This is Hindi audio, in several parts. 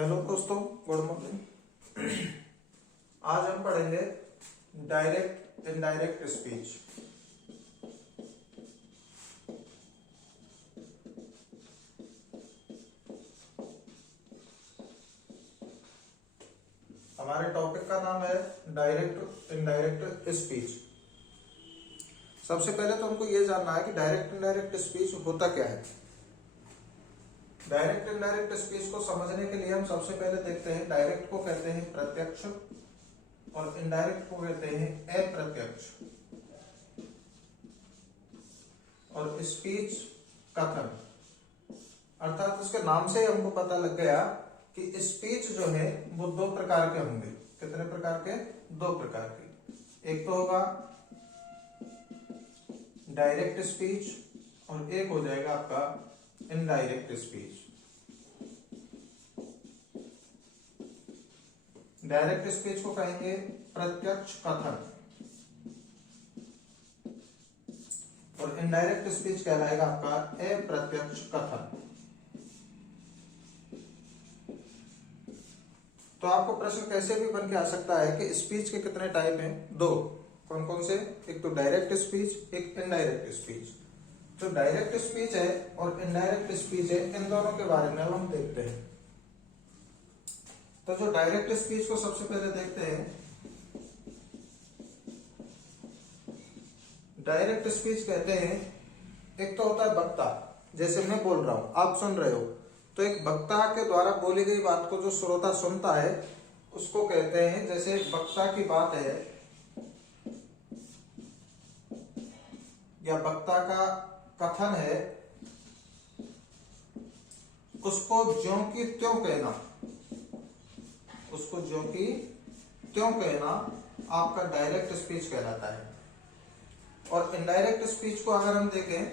हेलो दोस्तों, गुड मॉर्निंग। आज हम पढ़ेंगे डायरेक्ट इनडायरेक्ट स्पीच। हमारे टॉपिक का नाम है डायरेक्ट इनडायरेक्ट स्पीच। सबसे पहले तो हमको ये जानना है कि डायरेक्ट इनडायरेक्ट स्पीच होता क्या है। डायरेक्ट इनडायरेक्ट स्पीच को समझने के लिए हम सबसे पहले देखते हैं, डायरेक्ट को कहते हैं प्रत्यक्ष और इनडायरेक्ट को कहते हैं अप्रत्यक्ष। और स्पीच कथन, अर्थात इसके नाम से हमको पता लग गया कि स्पीच जो है वो दो प्रकार के होंगे। कितने प्रकार के? दो प्रकार के। एक तो होगा डायरेक्ट स्पीच और एक हो जाएगा आपका इनडायरेक्ट स्पीच। डायरेक्ट स्पीच को कहेंगे प्रत्यक्ष कथन और इनडायरेक्ट स्पीच कहलाएगा आपका अप्रत्यक्ष कथन। तो आपको प्रश्न कैसे भी बन के आ सकता है कि स्पीच के कितने टाइप हैं? दो। कौन कौन से? एक तो डायरेक्ट स्पीच, एक इनडायरेक्ट स्पीच। जो डायरेक्ट स्पीच है और इनडायरेक्ट स्पीच है, इन दोनों के बारे में हम देखते हैं। तो जो डायरेक्ट स्पीच को सबसे पहले देखते हैं। डायरेक्ट स्पीच कहते हैं, एक तो होता है वक्ता, जैसे मैं बोल रहा हूं, आप सुन रहे हो, तो एक वक्ता के द्वारा बोली गई बात को जो श्रोता सुनता है उसको कहते हैं, जैसे वक्ता की बात है या वक्ता का कथन है, उसको ज्यों की त्यों कहना, उसको ज्यों की त्यों कहना आपका डायरेक्ट स्पीच कहलाता है। और इनडायरेक्ट स्पीच को अगर हम देखें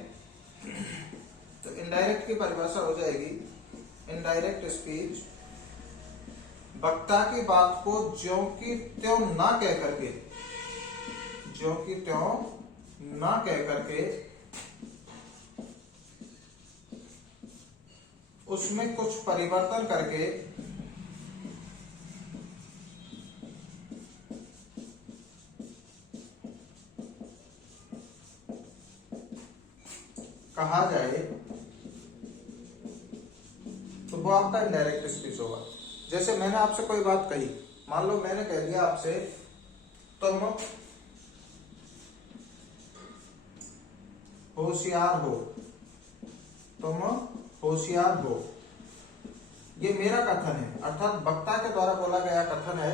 तो इनडायरेक्ट की परिभाषा हो जाएगी, इनडायरेक्ट स्पीच वक्ता की बात को ज्यों की त्यों ना कह करके, ज्यों की त्यों ना कह करके उसमें कुछ परिवर्तन करके कहा जाए तो वो आपका इनडायरेक्ट स्पीच होगा। जैसे मैंने आपसे कोई बात कही, मान लो मैंने कह दिया आपसे तुम होशियार हो, तुम होशियार हो, ये मेरा कथन है, अर्थात वक्ता के द्वारा बोला गया कथन है।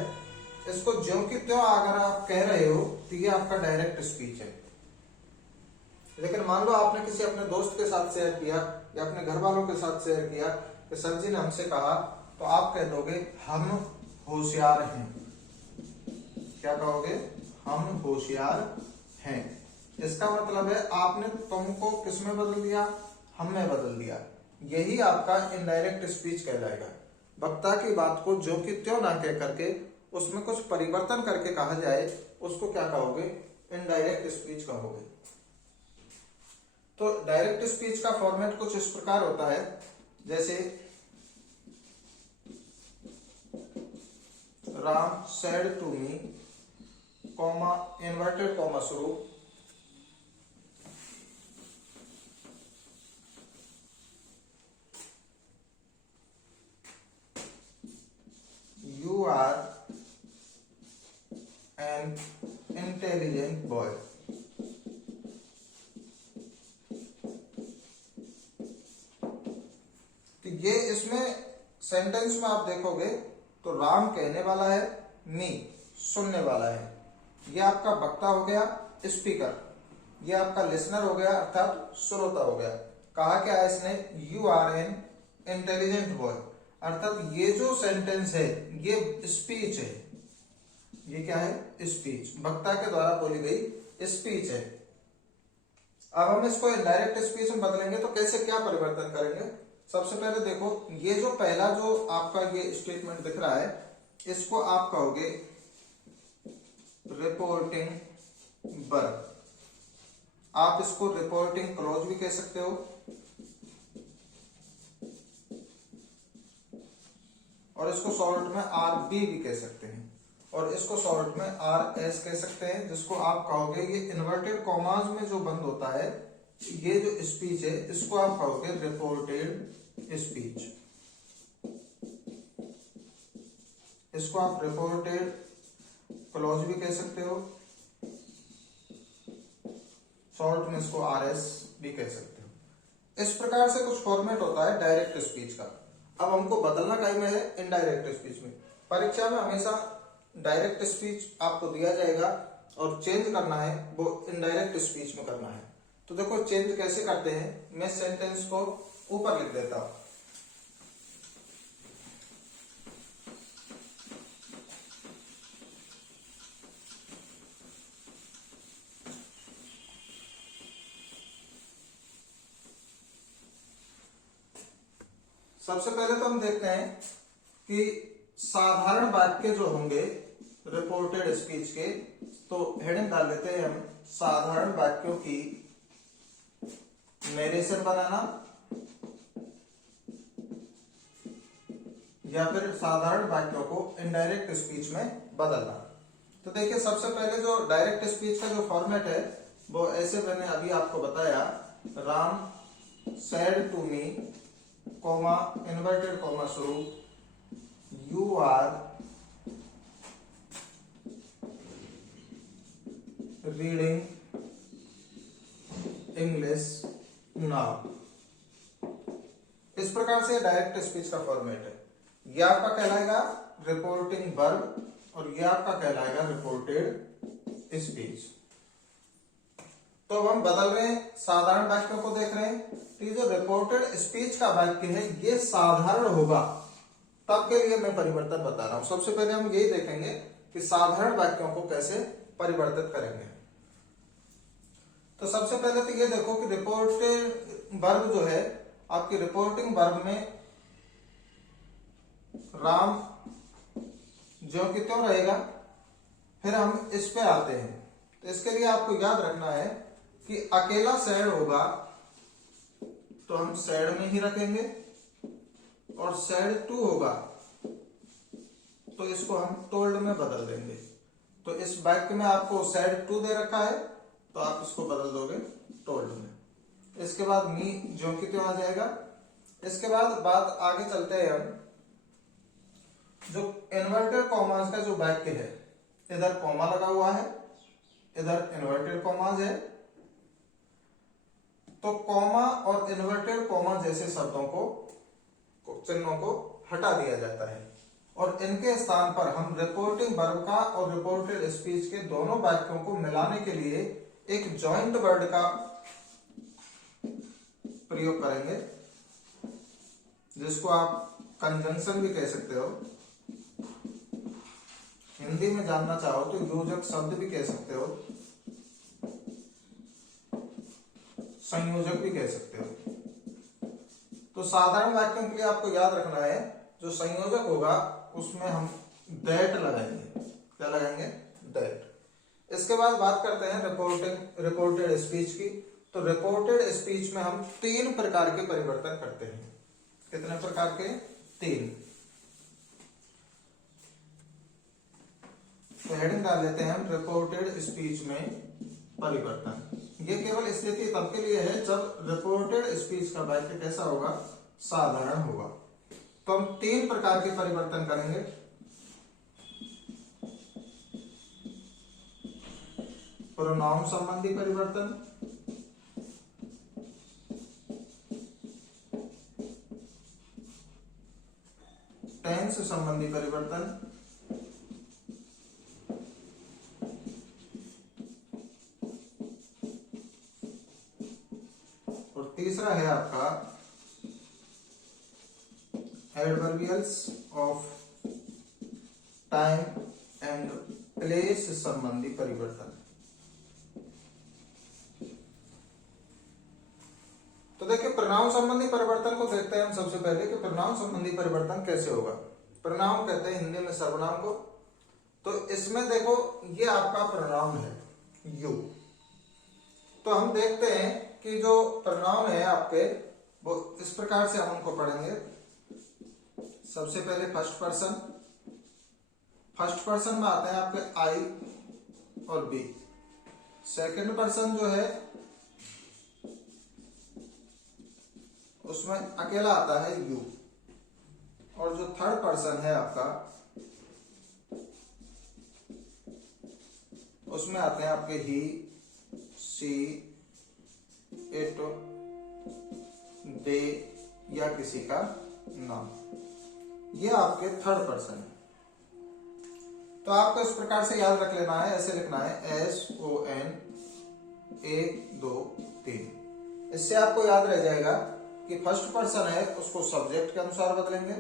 इसको ज्यों की त्यों अगर आप कह रहे हो तो ये आपका डायरेक्ट स्पीच है। लेकिन मान लो आपने किसी अपने दोस्त के साथ शेयर किया या अपने घर वालों के साथ शेयर किया कि सर जी ने हमसे कहा, तो आप कह दोगे हम होशियार हैं। क्या कहोगे? हम होशियार हैं। इसका मतलब है आपने तुमको किस में बदल दिया? हम में बदल दिया। यही आपका इनडायरेक्ट स्पीच कहलाएगा। वक्ता की बात को ज्यों की त्यों ना कह करके उसमें कुछ परिवर्तन करके कहा जाए, उसको क्या कहोगे? इनडायरेक्ट स्पीच कहोगे। तो डायरेक्ट स्पीच का फॉर्मेट कुछ इस प्रकार होता है, जैसे Ram said to me, comma inverted comma शुरू, you are an intelligent boy। तो ये इसमें सेंटेंस में आप देखोगे तो राम कहने वाला है, मी सुनने वाला है। ये आपका वक्ता हो गया, स्पीकर, ये आपका लिसनर हो गया, अर्थात श्रोता हो गया। कहा क्या है इसने? You are an intelligent boy, अर्थात ये जो सेंटेंस है ये स्पीच है। ये क्या है? स्पीच, वक्ता के द्वारा बोली गई स्पीच है। अब हम इसको इनडायरेक्ट स्पीच में बदलेंगे तो कैसे, क्या परिवर्तन करेंगे? सबसे पहले देखो, ये जो पहला जो आपका ये स्टेटमेंट दिख रहा है, इसको आप कहोगे रिपोर्टिंग वर्ब। आप इसको रिपोर्टिंग क्लॉज भी कह सकते हो। और इसको शॉर्ट में RB भी कह सकते हैं, और इसको शॉर्ट में RS कह सकते हैं, जिसको आप कहोगे ये इन्वर्टेड कॉमास में जो बंद होता है, ये जो स्पीच है इसको आप कहोगे रिपोर्टेड स्पीच। इसको आप रिपोर्टेड क्लॉज भी कह सकते हो, शॉर्ट में इसको RS भी कह सकते हो। इस प्रकार से कुछ फॉर्मेट होता है डायरेक्ट स्पीच का। अब हमको बदलना कहीं में है इनडायरेक्ट स्पीच में। परीक्षा में हमेशा डायरेक्ट स्पीच आपको दिया जाएगा और चेंज करना है वो इनडायरेक्ट स्पीच में करना है। तो देखो चेंज कैसे करते हैं, मैं सेंटेंस को ऊपर लिख देता हूं। सबसे पहले तो हम देखते हैं कि साधारण वाक्य जो होंगे रिपोर्टेड स्पीच के, तो हेडिंग डाल देते हैं हम साधारण वाक्यों की नरेशन बनाना या फिर साधारण वाक्यों को इनडायरेक्ट स्पीच में बदलना। तो देखिए सबसे पहले जो डायरेक्ट स्पीच का जो फॉर्मेट है वो ऐसे मैंने अभी आपको बताया, Ram said to me comma inverted comma शुरू, you are reading English now. इस प्रकार से डायरेक्ट स्पीच का फॉर्मेट है। यह आपका कहलाएगा रिपोर्टिंग वर्ब और यह आपका कहलाएगा रिपोर्टेड स्पीच। तो अब हम बदल रहे हैं, साधारण वाक्यों को देख रहे हैं। तो ये जो रिपोर्टेड स्पीच का वाक्य है ये साधारण होगा, तब के लिए मैं परिवर्तन बता रहा हूं। सबसे पहले हम यही देखेंगे कि साधारण वाक्यों को कैसे परिवर्तित करेंगे। तो सबसे पहले तो ये देखो कि रिपोर्टेड वर्ब जो है आपकी रिपोर्टिंग वर्ब में राम जो कि क्यों रहेगा। फिर हम इस पे आते हैं, तो इसके लिए आपको याद रखना है कि अकेला सैड होगा तो हम सैड में ही रखेंगे, और सैड टू होगा तो इसको हम टोल्ड में बदल देंगे। तो इस वाक्य में आपको सैड टू दे रखा है तो आप इसको बदल दोगे टोल्ड में। इसके बाद मी जो कि त्यों आ जाएगा। इसके बाद बात आगे चलते हैं हम, जो इन्वर्टेड कॉमास का जो वाक्य है, इधर कॉमा लगा हुआ है, इधर इन्वर्टेड कॉमास है, तो कॉमा और इन्वर्टेड कॉमा जैसे शब्दों को चिन्हों को हटा दिया जाता है और इनके स्थान पर हम रिपोर्टिंग वर्ब का और रिपोर्टेड स्पीच के दोनों वाक्यों को मिलाने के लिए एक जॉइंट वर्ड का प्रयोग करेंगे, जिसको आप कंजंक्शन भी कह सकते हो। हिंदी में जानना चाहो तो योजक शब्द भी कह सकते हो, संयोजक भी कह सकते हो। तो साधारण वाक्यों के लिए आपको याद रखना है जो संयोजक होगा उसमें हम दैट लगाएंगे। क्या लगाएंगे? दैट। इसके बाद बात करते हैं रिपोर्टेड स्पीच की। तो रिपोर्टेड स्पीच में हम 3 प्रकार के परिवर्तन करते हैं। कितने प्रकार के? 3। तो हेडिंग डाल लेते हैं हम रिपोर्टेड स्पीच में परिवर्तन। ये केवल स्थिति तब के लिए है जब रिपोर्टेड स्पीच का वाक्य कैसा होगा? साधारण होगा। तो हम 3 प्रकार के परिवर्तन करेंगे। प्रोनाउन संबंधी परिवर्तन, टेंस संबंधी परिवर्तन, और तीसरा है आपका adverbials of time and place संबंधी परिवर्तन। तो देखिए प्रोनाउन संबंधी परिवर्तन को देखते हैं हम सबसे पहले कि प्रोनाउन संबंधी परिवर्तन कैसे होगा। प्रोनाउन कहते हैं हिंदी में सर्वनाम को। तो इसमें देखो ये आपका प्रोनाउन है यू। तो हम देखते हैं कि जो प्रोनाउन है आपके वो इस प्रकार से हम उनको पढ़ेंगे। सबसे पहले फर्स्ट पर्सन में आते हैं आपके आई और बी। सेकंड पर्सन जो है उसमें अकेला आता है यू। और जो थर्ड पर्सन है आपका उसमें आते हैं आपके ही, सी, इट, दे या किसी का नाम। ये आपके थर्ड पर्सन है। तो आपको इस प्रकार से याद रख लेना है, ऐसे लिखना है SON 1 2 3। इससे आपको याद रह जाएगा कि फर्स्ट पर्सन है उसको सब्जेक्ट के अनुसार बदलेंगे,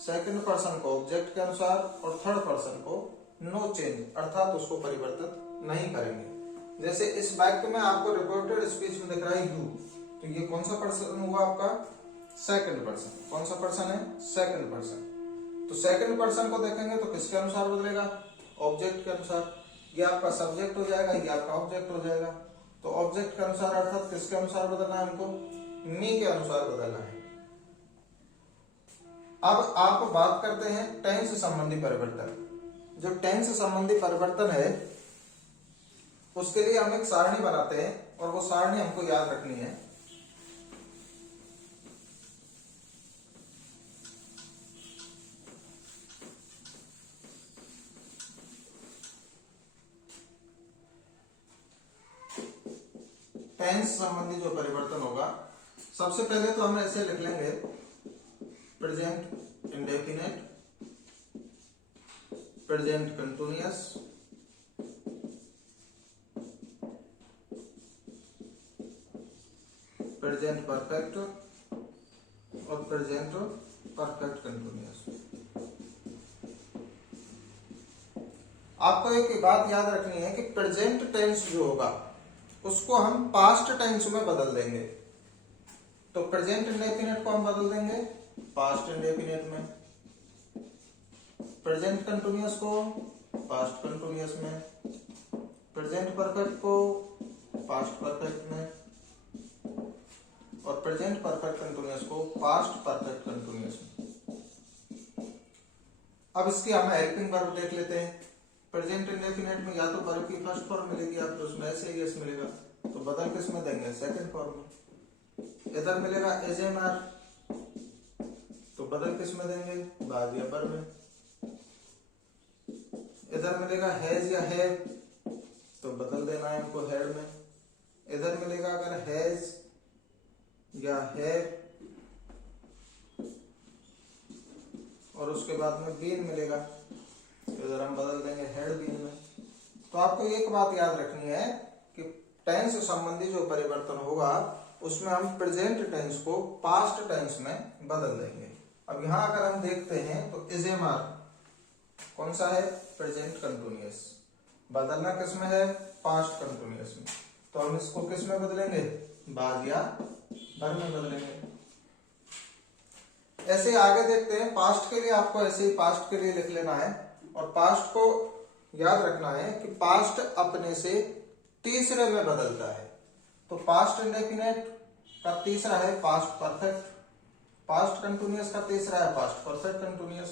सेकंड पर्सन को ऑब्जेक्ट के अनुसार और थर्ड पर्सन को नो चेंज अर्थात उसको परिवर्तित नहीं करेंगे। जैसे इस वाक्य में आपको रिपोर्टेड स्पीच में दिख रहा है यू, तो ये कौन सा पर्सन हुआ आपका? Second person. कौन सा पर्सन है? Second person. तो सेकंड पर्सन को देखेंगे तो किसके अनुसार बदलेगा? ऑब्जेक्ट के अनुसार। ये आपका सब्जेक्ट हो जाएगा, ये आपका ऑब्जेक्ट हो जाएगा। तो ऑब्जेक्ट के अनुसार अर्थात किसके अनुसार बदलना है हमको? मी के अनुसार बदलना है। अब आप बात करते हैं टेंस संबंधी परिवर्तन। जो टेंस संबंधी परिवर्तन है उसके लिए हम एक सारणी बनाते हैं और वो सारणी हमको याद रखनी है। टेंस संबंधी जो परिवर्तन होगा, सबसे पहले तो हम ऐसे लिख लेंगे present indefinite, present continuous, present perfect और प्रेजेंट परफेक्ट कंटिन्यूअस। आपको एक बात याद रखनी है कि प्रेजेंट टेंस जो होगा उसको हम पास्ट टेंस में बदल देंगे। तो प्रेजेंट इंडेफिनिट को हम बदल देंगे पास्ट इंडेफिनिट में, प्रेजेंट कंटिन्यूअस को पास्ट कंटिन्यूअस में, प्रेजेंट परफेक्ट को पास्ट परफेक्ट में और प्रेजेंट परफेक्ट कंटिन्यूअस को पास्ट परफेक्ट कंटिन्यूअस में। अब इसकी हम हेल्पिंग वर्ब देख लेते हैं। प्रेजेंट इंडेफिनिट में या तो वर्ब की फर्स्ट फॉर्म मिलेगी आपको, उसमें ऐसे ही मिलेगा, तो बदल किस में देंगे? सेकंड फॉर्म में। इधर मिलेगा एज एम आर, तो बदल किस में देंगे? बाद या पर में। इधर मिलेगा हैज या हैव, तो बदल देना है हमको हेड में। इधर मिलेगा अगर हैज या हैव और उसके बाद में बीन मिलेगा, तो इधर हम बदल देंगे हेड बीन में। तो आपको एक बात याद रखनी है कि टेंस संबंधी जो परिवर्तन होगा उसमें हम प्रेजेंट टेंस को पास्ट टेंस में बदल देंगे। अब यहां अगर हम देखते हैं तो इज एम आर कौन सा है? Present continuous. बदलना किस में है? पास्ट कंटिन्यूअस में। तो हम इसको किस में बदलेंगे? बाद या पर में बदलेंगे। ऐसे आगे देखते हैं। पास्ट के लिए आपको ऐसे ही पास्ट के लिए लिख लेना है और पास्ट को याद रखना है कि पास्ट अपने से तीसरे में बदलता है। तो पास्ट इंडेफिनिट का तीसरा है पास्ट परफेक्ट, पास्ट कंटिन्यूअस का तीसरा है पास्ट परफेक्ट कंटिन्यूअस।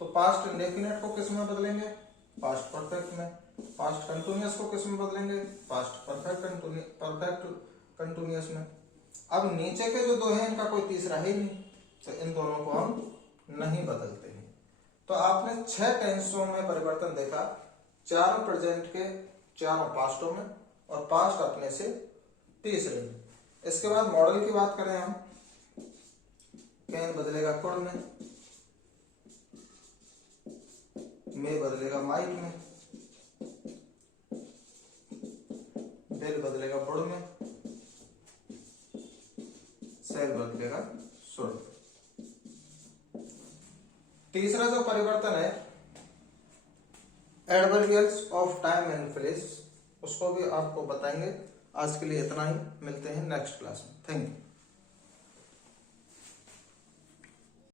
तो पास्ट इंडेफिनिट को किस में बदलेंगे? पास्ट परफेक्ट में। पास्ट कंटिन्यूअस को किस में बदलेंगे? पास्ट परफेक्ट कंटिन्यूअस में। अब नीचे के जो दो हैं इनका कोई तीसरा है ही नहीं, तो इन दोनों को हम नहीं बदलते हैं। तो आपने 6 टेंसों में परिवर्तन देखा, 4 प्रेजेंट के, 4 पास्टों में और पास्ट अपने से तीसरे में। इसके बाद मॉडल की बात करें हम, कैन बदलेगा कुड में बदलेगा माइट में, बिल बदलेगा बुड में, सेल बदलेगा शुड। तीसरा जो परिवर्तन है adverbials of time and place, उसको भी आपको बताएंगे। आज के लिए इतना ही, मिलते हैं नेक्स्ट क्लास में। Thank you.